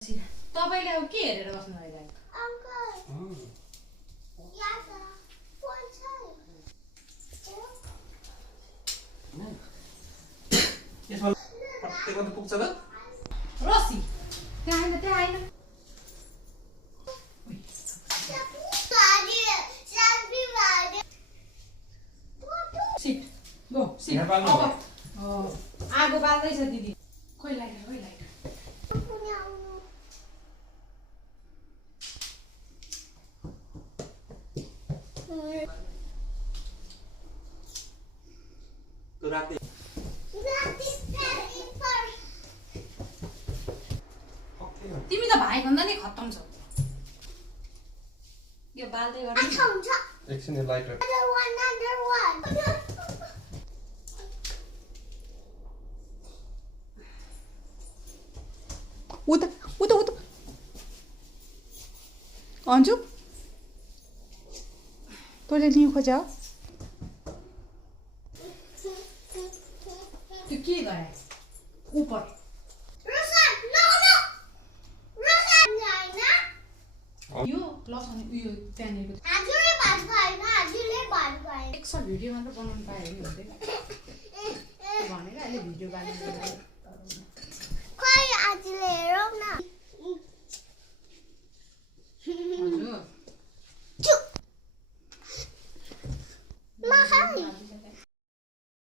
तपाईले अब के हेरेर बस्नु भइरहेको यसमा पट्टेको त पुग्छ त रसी त्यहाँ आएन सिट गो सिट अब आगो बाल्दैछ दिदी खोइ लाइटर तो रात तिमी त भाइ भन्दा नि खत्तम छौ यो बाल्दै गर्नु एकछिन लाइटर उता अन्जु तैँले लिनु खोज्या त्यो के गरे उपर यो लसन उयो त्यहाँनिर एकछिन भिडियो मात्र बनाउनु पायो भने हुँदैन भनेर अहिले भिडियो बनाएर